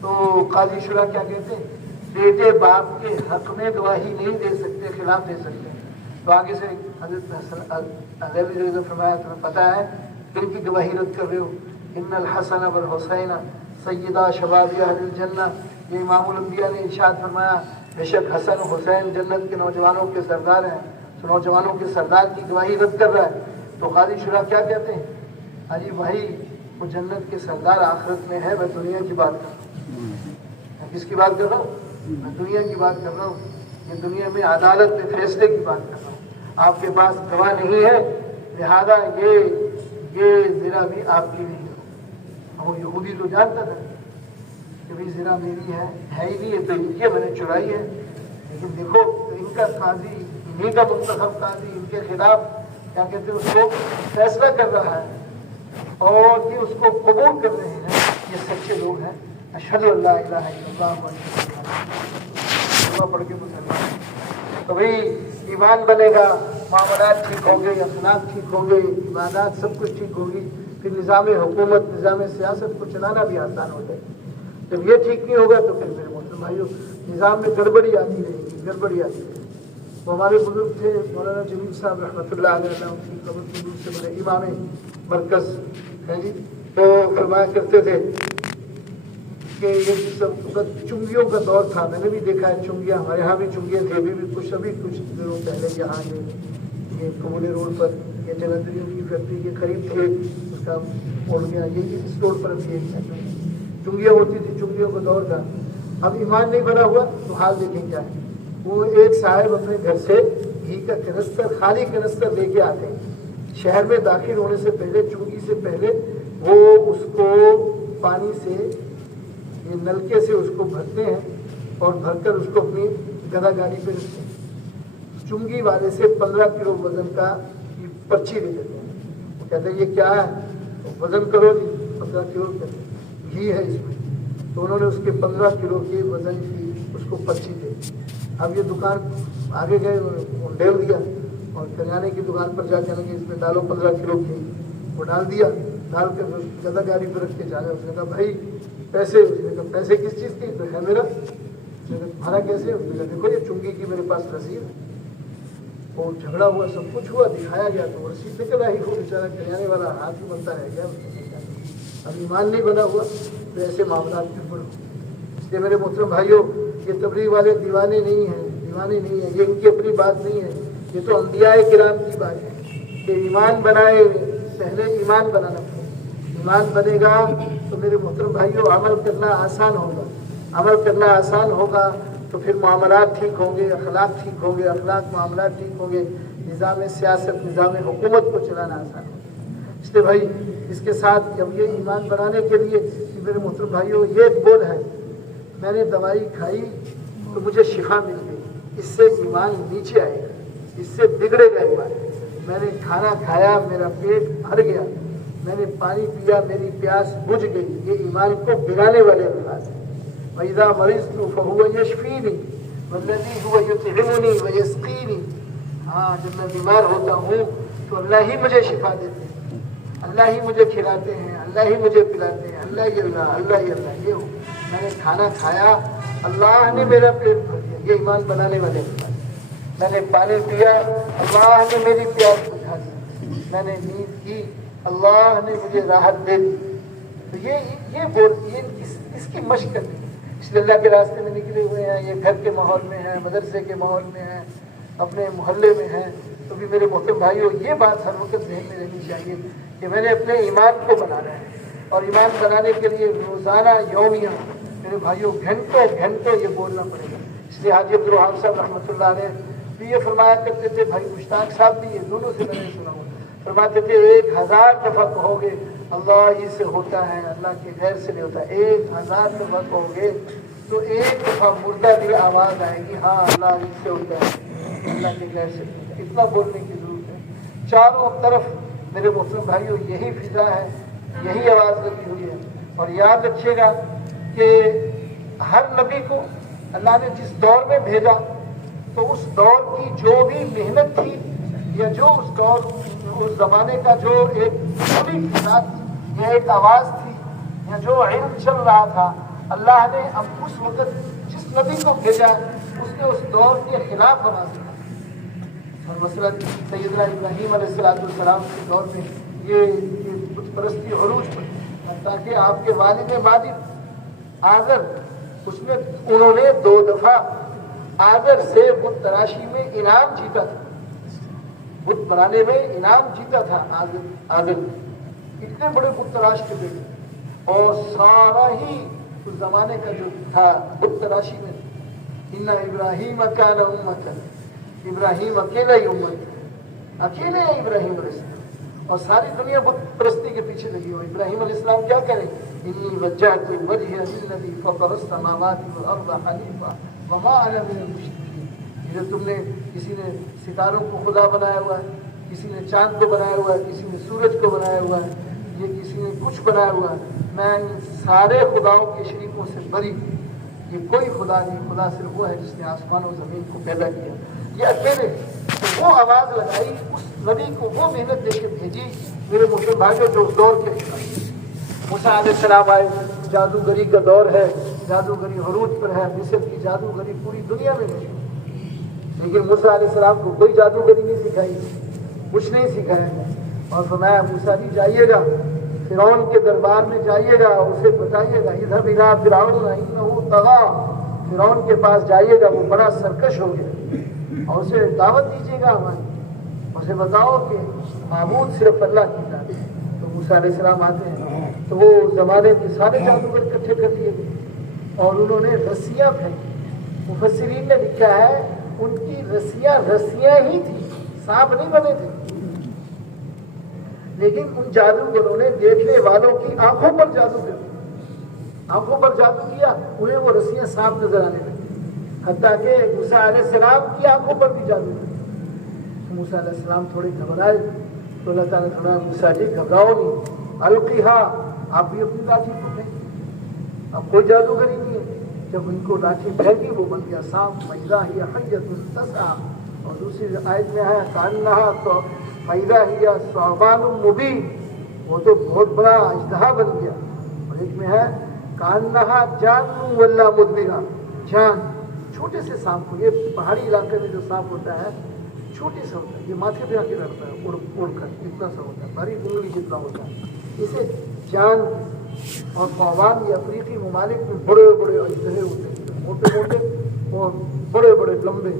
تو قاضی شورا کیا کہتے ہیں؟ بیٹے باپ کے حق میں گواہی نہیں دے سکتے، خلاف دے سکتے ہیں۔ تو آگے سے حضرت حسن نے فرمایا تمہیں پتہ ہے کن کی گواہی رد کر رہے ہو؟ ان الحسن والحسین سیدہ شباب اہل الجنہ، یہ امام الانبیاء نے ارشاد فرمایا بے شک حسن و حسین جنت کے نوجوانوں کے سردار ہیں۔ تو نوجوانوں کے سردار کی گواہی رد کر رہا ہے۔ تو قاضی شورا کیا کہتے ہیں؟ حاجی بھائی وہ جنت کے سردار آخرت میں ہے، میں دنیا کی بات کر رہا ہوں۔ میں کس کی بات کر رہا ہوں؟ میں دنیا کی بات کر رہا ہوں۔ یہ دنیا میں عدالت کے فیصلے کی بات کر رہا ہوں۔ آپ کے پاس گواہ نہیں ہے، لہذا یہ زنا بھی آپ کی نہیں ہے۔ وہ یہودی تو جانتا تھا کہ بھی زنا میری ہے ہی نہیں ہے، تو یہ میں نے چرائی ہے۔ لیکن دیکھو ان کا قاضی، انہیں کا منتخب قاضی ان کے خلاف کیا کہتے ہیں، اس کو فیصلہ کر رہا ہے اور یہ اس کو قبول کر رہے ہیں۔ یہ سچے لوگ ہیں۔ اشہد ان لا الہ الا اللہ و اشہد ان محمد رسول اللہ پڑھ کے مسلمان تو بھائی ایمان بنے گا، معاملات ٹھیک ہوں گے، اخلاق ٹھیک ہوں گے، عبادات سب کچھ ٹھیک ہوگی، پھر نظام حکومت، نظام سیاست کو چلانا بھی آسان ہو جائے گا۔ جب یہ ٹھیک نہیں ہوگا تو پھر میرے محترم بھائیوں نظام میں گڑبڑی آتی رہے گی، گڑبڑی آتی رہے گی۔ وہ ہمارے بزرگ تھے مولانا جمیل صاحب رحمۃ اللہ علیہ، ان کی قبر کے دور سے بڑے امام مرکز ہیں جی، تو فرمایا کرتے تھے کہ یہ سب چنگیوں کا دور تھا۔ میں نے بھی دیکھا ہے چنگیاں، ہمارے یہاں بھی چنگیاں تھے، ابھی کچھ دنوں پہلے یہاں یہ کمولے روڈ پر یہ جلندریوں کی فیکٹری کے قریب تھے، اس کا اڑ گیا، یہ اس روڈ پر بھی چنگیاں ہوتی تھی، چنگیوں کا دور تھا۔ اب ایمان نہیں بنا ہوا تو حال دیکھیں کیا ہے۔ وہ ایک صاحب اپنے گھر سے گھی کا کنستر، خالی کنستر لے کے آتے ہیں، شہر میں داخل ہونے سے پہلے، چنگی سے پہلے وہ اس کو پانی سے، یہ نلکے سے اس کو بھرتے ہیں اور بھر کر اس کو اپنی گدا گاڑی پہ رکھتے ہیں۔ چنگی والے سے 15 کلو وزن کا پرچی لے لیتے ہیں۔ وہ کہتے ہیں یہ کیا ہے؟ وزن کرو جی، 15 کلو گھی ہے اس میں۔ تو انہوں نے اس کے 15 کلو کے وزن کی اس کو پرچی دے۔ اب یہ دکان آگے گئے، ڈیل دیا اور کریانے کی دکان پر جا کے لگے اس میں ڈالو 15 کلو گھی، وہ ڈال دیا، ڈال کر گدا گاڑی پر رکھ کے جانا۔ اس نے کہا بھائی پیسے؟ اس نے کہا پیسے کس چیز کی؟ تو ہے میرا۔ اس نے کہا تمہارا کیسے؟ اس نے کہا دیکھو یہ چنگی کی میرے پاس رسید ہے۔ وہ جھگڑا ہوا، سب کچھ ہوا، دکھایا گیا تو رسید نکل آئی۔ وہ بیچارہ کریانے والا ہاتھ ہی بنتا رہ گیا۔ اب ایمان نہیں بنا ہوا تو ایسے معاملات میں پڑھو۔ اس لیے میرے محترم بھائیوں یہ تبلیغ والے دیوانے نہیں ہیں، یہ ان کی اپنی بات نہیں ہے، یہ تو انبیاء کرام کی بات ہے کہ ایمان بنائے، پہلے ایمان بنانا پڑے۔ ایمان بنے گا تو میرے محترم بھائیوں عمل کرنا آسان ہوگا، عمل کرنا آسان ہوگا تو پھر معاملات ٹھیک ہوں گے، اخلاق ٹھیک ہوں گے، اخلاق معاملات ٹھیک ہوں گے، نظام سیاست، نظام حکومت کو چلانا آسان ہوگا۔ اس لیے بھائی اس کے ساتھ جب یہ ایمان بنانے کے لیے میرے محترم بھائیوں یہ ایک بول ہے، میں نے دوائی کھائی تو مجھے شفا مل گئی، اس سے ایمان نیچے آئے گا، اس سے بگڑے گا ایمان۔ میں نے کھانا کھایا، میرا پیٹ بھر گیا، میں نے پانی پیا، میری پیاس بجھ گئی، یہ ایمان کو بگاڑنے والے الفاظ ہیں۔ وَإِذَا مَرِضْتُ فَهُوَ يَشْفِينِي وَالَّذِي هُوَ يُطْعِمُنِي وَيَسْقِينِي۔ ہاں جب میں بیمار ہوتا ہوں تو اللہ ہی مجھے شفا دیتے ہیں، اللہ ہی مجھے کھلاتے ہیں، اللہ ہی مجھے پلاتے ہیں، اللہ ہی اللہ، اللہ ہی اللہ۔ یہ ہو میں نے کھانا کھایا، اللہ نے میرا پیٹ بھر دیا، یہ ایمان بنانے والے الفاظ۔ میں نے پانی پیا، اللہ نے میری پیاس بجھا دی، میں نے نیند کی، اللہ نے مجھے راحت دے دی۔ تو یہ بول اس کی مشق کرنی ہے۔ اس لیے اللہ کے راستے میں نکلے ہوئے ہیں، یہ گھر کے ماحول میں ہیں، مدرسے کے ماحول میں ہیں، اپنے محلے میں ہیں، تو بھی میرے محترم بھائیوں یہ بات ہر وقت ذہن میں رہنی چاہیے کہ میں نے اپنے ایمان کو بنانا ہے، اور ایمان بنانے کے لیے روزانہ یومیہ میرے بھائیوں گھنٹوں یہ بولنا پڑے گا۔ اس لیے حاجی عبدالرحمان صاحب رحمۃ اللہ علیہ بھی یہ فرمایا کرتے تھے، بھائی مشتاق صاحب بھی یہ دونوں سے میں نے سنا ہوں، فرماتے تھے 1000 دفعہ کہو گے اللہ ہی سے ہوتا ہے، اللہ کے غیر سے نہیں ہوتا، 1000 دفعہ کہو گے تو ایک دفعہ مردہ بھی آواز آئے گی، ہاں اللہ ہی سے ہوتا ہے، اللہ کے غیر سے نہیں ہوتا۔ اتنا بولنے کی ضرورت ہے۔ چاروں طرف میرے محترم بھائیوں یہی فضا ہے، یہی آواز لگی ہوئی ہے۔ اور یاد رکھیے گا کہ ہر نبی کو اللہ نے جس دور میں بھیجا تو اس دور کی جو بھی محنت تھی یا جو اس زمانے کا جو ایک پوری فضا تھی یا ایک آواز تھی یا جو علم چل رہا تھا، اللہ نے اب اس وقت جس نبی کو بھیجا اس نے اس دور کے خلاف بنا دیا. مثلاً سیدنا ابراہیم علیہ السلام کے دور میں یہ بت پرستی عروج پر، تاکہ آپ کے والد ماجد آذر انہوں نے 2 دفعہ آذر سے بت تراشی میں انعام جیتا تھا، بت بنانے میں انعام جیتا تھا آذر نے. اتنے بڑے بت تراش کے بیٹے، اور سارا ہی اس زمانے کا جو تھا بت تراشی میں، ان ابراہیم کان امۃ، ابراہیم اکیلا ہی امت، اکیلے ہیں ابراہیم علیہ السلام، اور ساری دنیا بت پرستی کے پیچھے لگی ہوئی. ابراہیم علیہ السلام کیا کریں؟ انی وجہت وجہی للذی فطر السماوات والارض حنیفا وما انا من المشرکین. جو تم نے، کسی نے ستاروں کو خدا بنایا ہوا ہے، کسی نے چاند کو بنایا ہوا ہے، کسی نے سورج کو بنایا ہوا ہے، یہ کسی نے کچھ بنایا ہوا ہے، میں ان سارے خداؤں کے شریکوں سے بری ہوں. یہ کوئی خدا نہیں، خدا صرف وہ ہے جس نے آسمان و زمین کو پیدا کیا. یہ اکیلے. تو وہ آواز لگائی اس نبی کو، وہ محنت دے کے بھیجی میرے مسلم بھائیوں جو اس دور کے خلاف. موسیٰ علیہ السلام آئے، جادوگری کا دور ہے، جادوگری عروج پر ہے، مصر کی جادوگری پوری دنیا میں ہے. لیکن موسیٰ علیہ السلام کو کوئی جادوگری نہیں سکھائی، کچھ نہیں سکھایا. اور فرمایا موسیٰ جی جائیے گا فرعون کے دربار میں، جائیے گا، اسے بتائیے گا اذهب الى فرعون انه طغى، فرعون کے پاس جائیے گا، وہ بڑا سرکش ہو گیا، اور اسے دعوت دیجیے گا ہماری، اسے بتاؤ کہ معبود صرف اللہ کی ذات ہے. تو موسیٰ علیہ السلام آتے ہیں تو وہ زمانے کے سارے جادوگر اکٹھے کر لیے گئے اور انہوں نے رسیاں پھینکی. مفسرین نے لکھا ہے ان کی رسیاں ہی تھیں، سانپ نہیں بنے تھے. لیکن ان جادوگروں نے دیکھنے والوں کی آنکھوں پر جادو کر دیا، آنکھوں پر جادو کیا، انہیں وہ رسیاں سانپ نظر آنے لگی. حتیٰ کہ موسیٰ علیہ السلام کی آنکھوں پر بھی جادو کیا. موسیٰ علیہ السلام تھوڑے گھبرائے تو اللہ تعالیٰ نے فرمایا موسیٰ جی گھبراؤ نہیں، القیہا، آپ بھی اپنی لاٹھی کو پھینکیں، اب کوئی جادوگری نہیں ہے. جب ان کو لاٹھی پھینکی وہ بن گیا سانپ. فَإِذَا هِيَ حَيَّةٌ تَسْعَىٰ، اور دوسری آیت میں ہے کَأَنَّهَا تو فَإِذَا هِيَ ثُعْبَانٌ مُّبِينٌ، وہ تو بہت بڑا اژدہا بن گیا. اور ایک میں ہے کَأَنَّهَا جَانٌّ وَلَّا مُدْبِرًا، جان، چھوٹے سے سانپ کو، یہ پہاڑی علاقے میں جو سانپ ہوتا ہے چھوٹی سا ہوتا ہے، یہ ماتھے پہ آ کے رہتا ہے اڑ کر، اتنا سا ہوتا ہے، بڑی انگلی جتنا ہوتا ہے، اسے جان. اور ثعبان یہ افریقی ممالک میں بڑے بڑے اژدہے ہوتے ہیں، موٹے موٹے اور بڑے بڑے لمبے،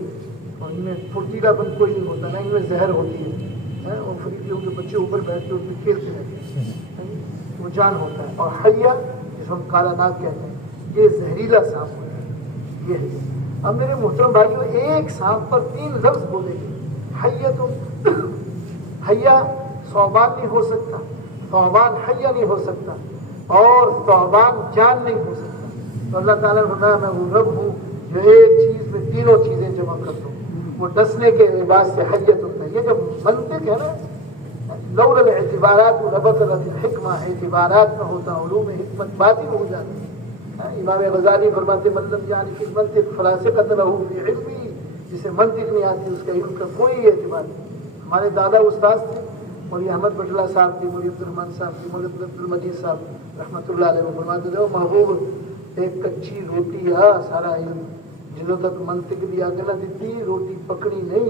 اور ان میں پھرتیلا پن کوئی نہیں ہوتا، نہ ان میں زہر ہوتی ہے. اور افریقیوں کے بچے اوپر بیٹھ کے اس میں کھیلتے رہتے ہیں، وہ جان ہوتا ہے. اور حیہ جس کو ہم کالا ناگ کہتے ہیں، یہ زہریلا سانپ ہوتا ہے. یہ ہے. اب میرے محترم بھائیوں، ایک سانپ پر 3 لفظ بولے گئے. حیہ ثعبان نہیں ہو سکتا، ثعبان حیہ نہیں ہو سکتا، اور ثعبان جان نہیں ہو سکتا. تو اللہ تعالیٰ نے فرمایا میں وہ رب ہوں جو ایک چیز میں تینوں چیزیں جمع کر دوں. وہ ڈسنے کے لباس سے حیت ہوتا ہے. یہ جو منطق ہے نا، لولا الاعتبارات لبطلت الحکمہ، اعتبارات نہ ہوتا علوم حکمت باطل ہو جاتی. امام غزالی فرماتے من لم یعرف المنطق فلا ثقة له فی علمہ، جسے منطق نہیں آتی اس کا علم کا کوئی اعتبار نہیں. ہمارے دادا استاد تھے مولوی احمد بٹلہ صاحب تھے، مولوی عبدالرحمن صاحب تھے، مولوی عبدالمجید صاحب رحمۃ اللہ علیہ، وہ فرماتے تھے محبوب ایک کچی روٹی ہے سارا علم، جنہوں تک منطق دی آگ نہ دیتی روٹی پکڑی نہیں،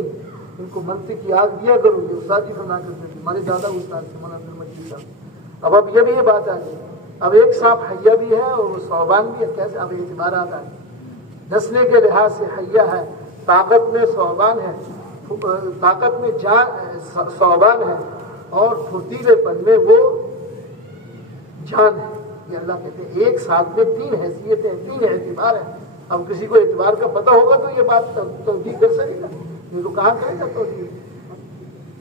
ان کو منطق کی آگ دیا کرو. یہ استاد جی فرما کرتے تھے، ہمارے دادا استاد تھے مولانا عبدالمجید صاحب. اب یہ بھی یہ بات آ گئی، اب ایک سانپ حیہ بھی ہے اور وہ ثعبان بھی ہے. کیسے؟ اب اعتبارات آ گئے. نسلے کے لحاظ سے حیہ ہے، طاقت میں ثعبان ہے، طاقت میں ثعبان ہے، اور پھرتیلے پن میں وہ جان ہے. یہ اللہ کہتے ہیں ایک ساتھ میں 3 حیثیتیں، 3 اعتبار ہیں. اب کسی کو اعتبار کا پتہ ہوگا تو یہ بات توجیہ کر سکے گا، یہ تو کہاں کرے گا توجیہ.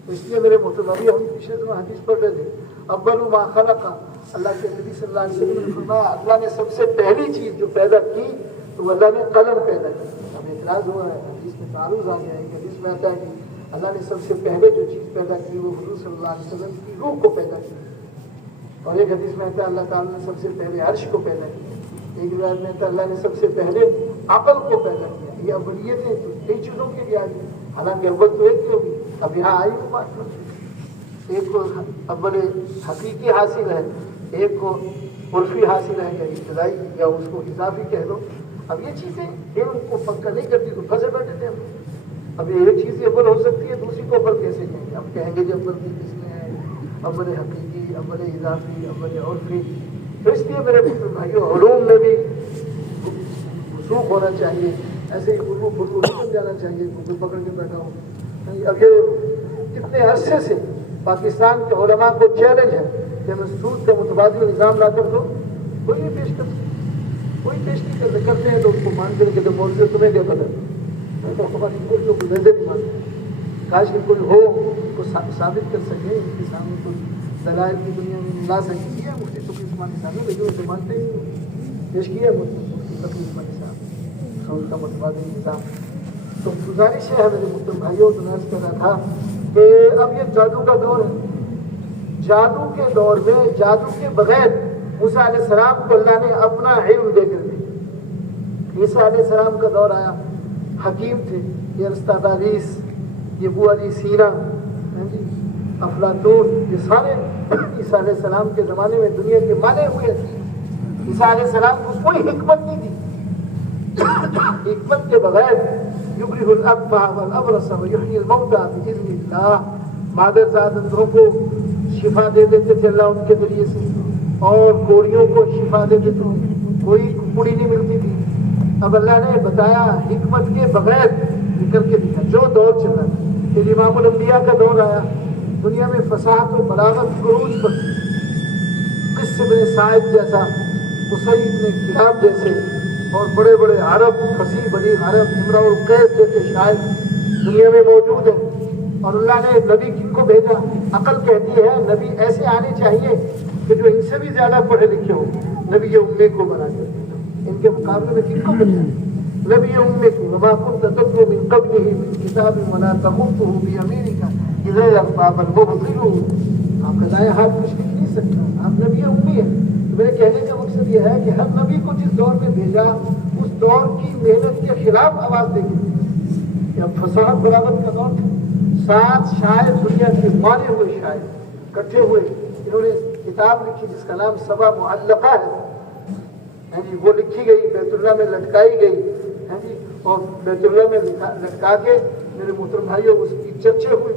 تو اس لیے میرے محترم ابھی ہم پچھلے دنوں حدیث پڑھ رہے تھے، اول ما خلق، اللہ کے نبی صلی اللہ علیہ وسلم نے فرمایا اللہ نے سب سے پہلی چیز جو پیدا کی تو اللہ نے قلم پیدا کی. اب اعتراض ہوا ہے، حدیث میں تعارض آ گیا ہے. حدیث میں آتا ہے کہ اللہ نے سب سے پہلے جو چیز پیدا کی وہ حضور صلی اللہ علیہ وسلم کی روح کو پیدا کی. اور ایک حدیث میں آتا ہے اللہ تعالیٰ نے سب سے پہلے عرش کو پیدا کیا. ایک روایت میں آتا ہے اللہ نے سب سے پہلے عقل کو پیدا کیا. یہ اولیتیں تو کئی چیزوں کے لیے آئی، حالانکہ اول تو ایک ہی ہوگی. اب یہاں آئی وہ بات، ایک کو اول حقیقی حاصل ہے، ایک کو عرفی حاصل ہے یا ابتدائی یا اس کو اضافی کہہ دو. اب یہ چیزیں علم کو پکا نہیں کرتی تو پھنسے بیٹھے تھے ہم. اب یہ ایک چیز اول ہو سکتی ہے, دوسری کو اول کیسے کہیں گے؟ اب کہیں گے کہ اول کی کس میں ہے, اول حقیقی, اول اضافی, اول عرفی. تو اس لیے میرے بھائیوں علوم میں بھی وثوق ہونا چاہیے. ایسے ہی اردو نہیں بن جانا چاہیے کوئی پکڑ کے بیٹھا ہو. اب یہ کتنے عرصے سے پاکستان کے علماء کو چیلنج ہے کہ ہمیں سود کا متبادل نظام لا کر دو, کوئی نہیں پیش کر سکتا, کوئی پیش نہیں کرتے. کرتے ہیں تو اس کو مان کر کے مولوی تمہیں کیا پتہ, تو ہماری کوئی جو ویسے نہیں مانتے. کاش کہ کوئی ہو کو ثابت کر سکے, ان کے سامنے کچھ دلائل کی دنیا میں لا سکے. کیا مفتی تقی عثمانی صاحب نے, لیکن اسے مانتے ہی نہیں. پیش کیا مفتی تقی عثمانی صاحب سود کا متبادل نظام. تو گزارش ہے میرے محترم بھائیوں, تو عرض کر رہا تھا کہ اب یہ جادو کا دور ہے. جادو کے دور میں جادو کے بغیر موسیٰ علیہ السلام کو اللہ نے اپنا علم دے کر دیا. عیسیٰ علیہ السلام کا دور آیا, حکیم تھے, یہ ارسطاطالیس, یہ ابو علی سینا, افلاطون, یہ سارے عیسیٰ علیہ السلام کے زمانے میں دنیا کے مانے ہوئے تھے. عیسیٰ علیہ السلام کو کوئی حکمت نہیں تھی. حکمت کے بغیر یبرئ الاکمہ والابرص ویحیی الموتیٰ بإذن اللہ, مادر زاد اندروں کو شفا دے دیتے تھے اللہ ان کے ذریعے سے, اور کوڑیوں کو شفا دے دیتے تھے, کوئی کوڑی نہیں ملتی تھی. اب اللہ نے بتایا حکمت کے بغیر نکل کے دیا جو دور چل رہا تھا. پھر امام الانبیاء کا دور آیا, دنیا میں فصاحت و بلاغت عروج پر, قصے بن سعید جیسا, قصید بن کلاب جیسے, اور بڑے بڑے عرب, فصیح بلیغ عرب, امرؤ القیس جیسے شاعر دنیا میں موجود ہیں. اور اللہ نے نبی کن کو بھیجا. عقل کہتی ہے نبی ایسے آنے چاہیے کہ جو ان سے بھی زیادہ پڑھے لکھے ہو. نبی امی کو بنا کر ان کے مقابلے میں کن کو بنا؟ نبی امی کو. وما كنت تتلو من قبله من كتاب ولا تخطه بيمينك اذا لارتاب المبطلون. آپ کا دائیں ہاتھ کچھ لکھ نہیں سکتا, آپ نبی امی ہیں. میرے کہنے کا مقصد یہ ہے کہ ہر نبی کو جس دور میں بھیجا اس دور کی محنت کے خلاف آواز دے گی. اب فصاحت بلاغت کا دور تھا. 7 شاعر دنیا کے مانے ہوئے شاعر اکٹھے ہوئے, انہوں نے کتاب لکھی جس کا نام سبا معلقہ ہے. وہ لکھی گئی, بیت اللہ میں لٹکائی گئی, اور بیت اللہ میں لٹکا کے میرے محترم بھائیوں اس کی چرچے ہوئے.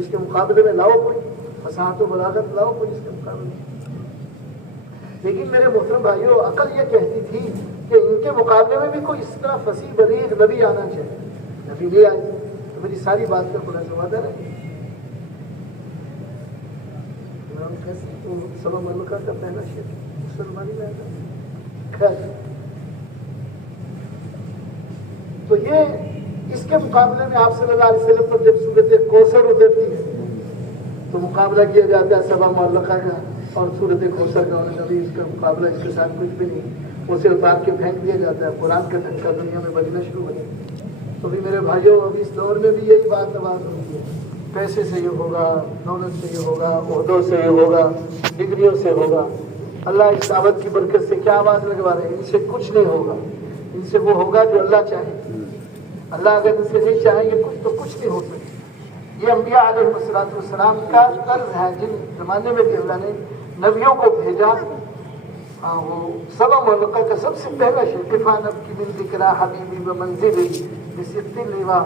اس کے مقابلے میں لاؤ کوئی فصاحت و بلاغت, لاؤ کوئی اس کے مقابلے میں. لیکن میرے محترم بھائیوں عقل یہ کہتی تھی کہ ان کے مقابلے میں بھی کوئی اس طرح فصیح بلیغ نبی آنا چاہیے. نبی لے آئے. تو میری ساری بات کا بڑا وعدہ ہے. سبا ملکہ کا پہلا شعر مسلمانی میں آتا. خیر, تو یہ اس کے مقابلے میں آپ صلی اللہ علیہ وسلم پر جب صورت کوثر اترتی ہے تو مقابلہ کیا جاتا ہے سبا معلقہ کا اور صورت کوثر کا. نبی اس کا مقابلہ اس کے ساتھ کچھ بھی نہیں, اسے اتار کے پھینک دیا جاتا ہے. قرآن کا دھکا دنیا میں بجنا شروع ہو جاتا ہے. تو بھی میرے بھائیوں اب اس دور میں بھی یہی بات آواز ہوتی ہے, پیسے سے یہ ہوگا, دولت سے یہ ہوگا, عہدوں سے یہ ہوگا, ڈگریوں سے ہوگا. اللہ اس دعوت کی برکت سے کیا آواز لگوا رہے ہیں, ان سے کچھ نہیں ہوگا. ان سے وہ ہوگا جو اللہ چاہے. اللہ اگر ان سے نہیں چاہیں گے کچھ تو کچھ نہیں ہو سکتا. یہ انبیاء علیہ السلام کا طرز ہے. جن زمانے میں بھی اللہ نے نبیوں کو بھیجا, وہ سبا معلقہ کا سب سے پہلا شعر کفا نبکی من ذکر حبیبی بمنزلی بسبط اللواء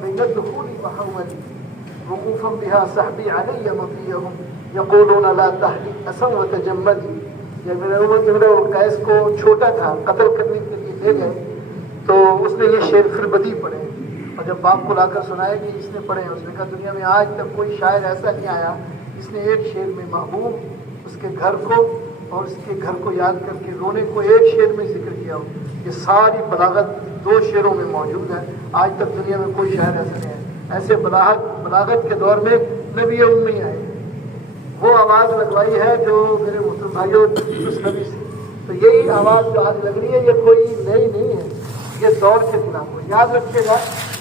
بین الدخول وحولی وقوفا بها صحبی علی مطیہم یقولون لا تحلق اسا وتجملی. جب میرے قیس کو چھوٹا تھا قتل کرنے کے لیے لے گئے تو اس نے یہ شعر پھر بدی پڑھے, اور جب باپ کو لا کر سنایا کہ اس نے پڑھے, اس نے کہا دنیا میں آج تک کوئی شاعر ایسا نہیں آیا جس نے ایک شعر میں محبوب, اس کے گھر کو اور اس کے گھر کو یاد کر کے رونے کو ایک شعر میں ذکر کیا ہو. یہ ساری بلاغت 2 شعروں میں موجود ہے. آج تک دنیا میں کوئی شاعر ایسا نہیں ہے. ایسے بلاغت کے دور میں نبی امی آئے, وہ آواز لگوائی ہے جو میرے محترم بھائیوں اس نبی سے. تو یہی آواز جو آج لگ رہی ہے یہ کوئی نئی نہیں ہے, یہ دور کے خلاف ہو. یاد رکھیے گا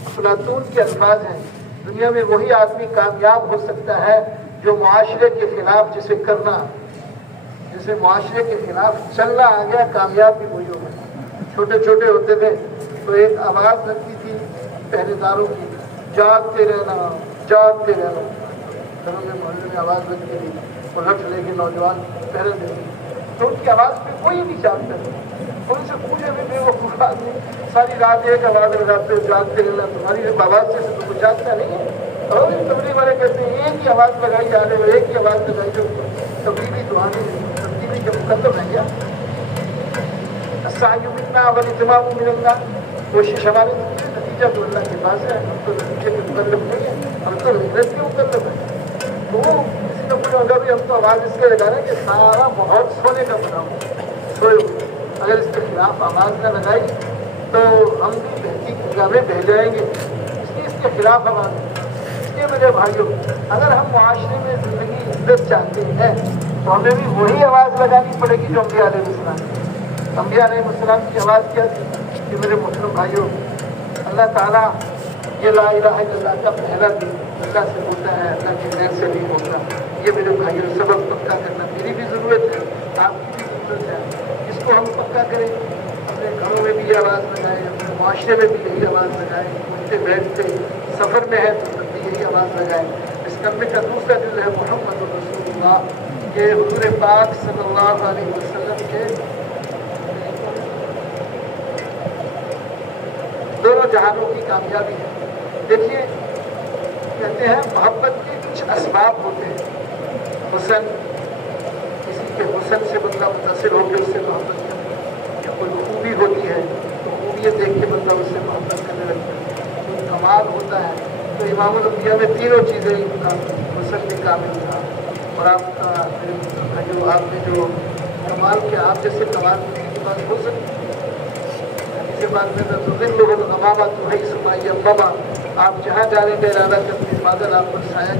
افلاطون کے الفاظ ہیں, دنیا میں وہی آدمی کامیاب ہو سکتا ہے جو معاشرے کے خلاف جسے کرنا, جسے معاشرے کے خلاف چلنا آ گیا, کامیاب بھی وہی ہوگا. چھوٹے چھوٹے ہوتے تھے تو ایک آواز لگتی تھی پہرے داروں کی, جاگتے رہنا جاگتے رہنا. گھروں میں محلے میں آواز بج گئی اور رٹ لے کے نوجوان پہرے دے تو ان کی آواز پہ کوئی نہیں جانتا. ان سے پوچھے بھی بے وقوف آدمی ساری رات ایک آواز لگاتے ہو جاگتے رہنا تمہاری آواز سے تو کچھ جاگتا نہیں ہے. اور تبلیغ والے کہتے ہیں ایک ہی آواز لگائی جا رہے ہو, ایک ہی آواز لگائی جو تبلیغی دعانے تبدیلی کے مقدم ہے کیا. السعی منا والاجتماع من اللہ, کوشش ہمارے نتیجہ تو اللہ کے پاس ہے, ہم تو نتیجے کے مکلف نہیں ہے, ہم تو محنت کے مکلف ہیں. تو کسی نے پوچھا ہوگا بھی ہم تو آواز اس کے لگا رہے ہیں کہ سارا ماحول سونے کا بنا ہو, سوئے ہوئے, اگر اس کے خلاف آواز نہ لگائی تو ہم بھی بہتی گنگاہ میں بہ جائیں گے, اس کے خلاف آواز. اس لیے میرے بھائیوں, اگر ہم معاشرے میں زندگی عزت چاہتے ہیں تو ہمیں بھی وہی آواز لگانی پڑے گی جو انبیاء علیہ السلام. انبیاء علیہ السلام کی آواز کیا تھی کہ میرے مسلم بھائیوں, اللہ تعالیٰ یہ لا الہ الا اللہ کا پہلا دن اللہ سے ہوتا ہے, اللہ کی خیر سے نہیں ہوتا. یہ میرے بھائیوں سبق پکا کرنا میری بھی ضرورت ہے, آپ کی بھی ضرورت ہے. اس کو ہم پکا کریں, اپنے گھروں میں بھی یہ آواز لگائیں, اپنے معاشرے میں بھی یہی آواز لگائیں, اٹھتے بیٹھتے سفر میں ہے تو تب بھی یہی آواز لگائیں. اس کلمے کا دوسرا دل ہے محمد رسول اللہ, یہ حضور پاک صلی اللہ علیہ وسلم کے دونوں جہانوں کی کامیابی ہے. دیکھیے کہتے ہیں محبت کے کچھ اسباب ہوتے ہیں. حسن, کسی کے حسن سے بندہ متاثر ہو کے اس سے محبت کرتا ہے, یا کوئی خوبی ہوتی ہے تو خوبیت دیکھ کے بندہ اس سے محبت کرنے لگتا ہے. کوئی کمال ہوتا ہے تو امام الانبیاء میں تینوں چیزیں حسن بھی کامل تھا. اور آپ کا جو آپ نے جو کمال کے آپ جیسے کمال کی بات ہو سکتی کے بعد میں غمامہ تو ہے سمائی بابا, آپ جہاں جانے کا ارادہ کرتے ہیں بادل آپ کو سایہ